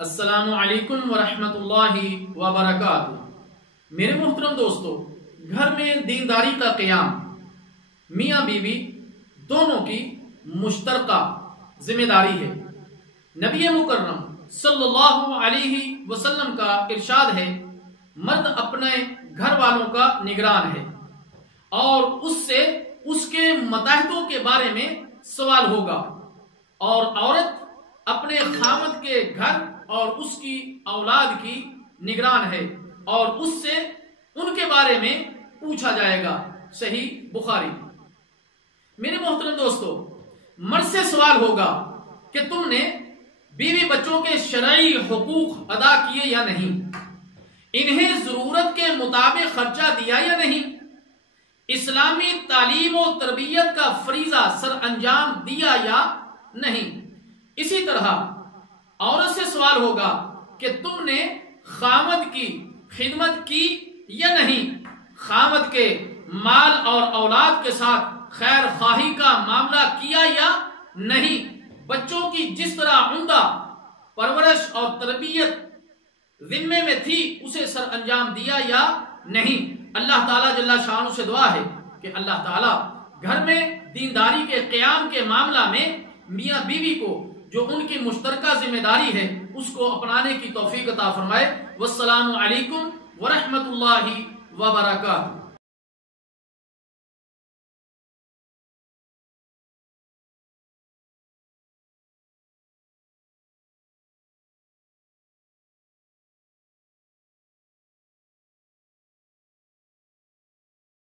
السلام علیکم ورحمۃ اللہ وبرکاتہ۔ میرے محترم دوستو، گھر میں دینداری کا قیام میاں بیوی دونوں کی مشترکہ ذمہ داری ہے۔ نبی مکرم صلی اللہ علیہ وسلم کا ارشاد ہے، مرد اپنے گھر والوں کا نگران ہے اور اس سے اس کے متحدوں کے بارے میں سوال ہوگا، اور عورت اپنے خاوند کے گھر اور اس کی اولاد کی نگران ہے اور اس سے ان کے بارے میں پوچھا جائے گا۔ صحیح بخاری۔ میرے محترم دوستو، مرد سے سوال ہوگا کہ تم نے بیوی بچوں کے شرعی حقوق ادا کیے یا نہیں، انہیں ضرورت کے مطابق خرچہ دیا یا نہیں، اسلامی تعلیم و تربیت کا فریضہ سر انجام دیا یا نہیں۔ اسی طرح عورت سے سوال ہوگا کہ تم نے خاوند کی خدمت کی یا نہیں، خاوند کے مال اور اولاد کے ساتھ خیر خواہی کا معاملہ کیا یا نہیں، بچوں کی جس طرح عمدہ پرورش اور تربیت ذمے میں تھی اسے سر انجام دیا یا نہیں۔ اللہ تعالیٰ جل شانہ سے دعا ہے کہ اللہ تعالیٰ گھر میں دینداری کے قیام کے معاملہ میں میاں بیوی کو جو ان کی مشترکہ ذمہ داری ہے اس کو اپنانے کی توفیق عطا فرمائے۔ والسلام علیکم ورحمۃ اللہ وبرکاتہ۔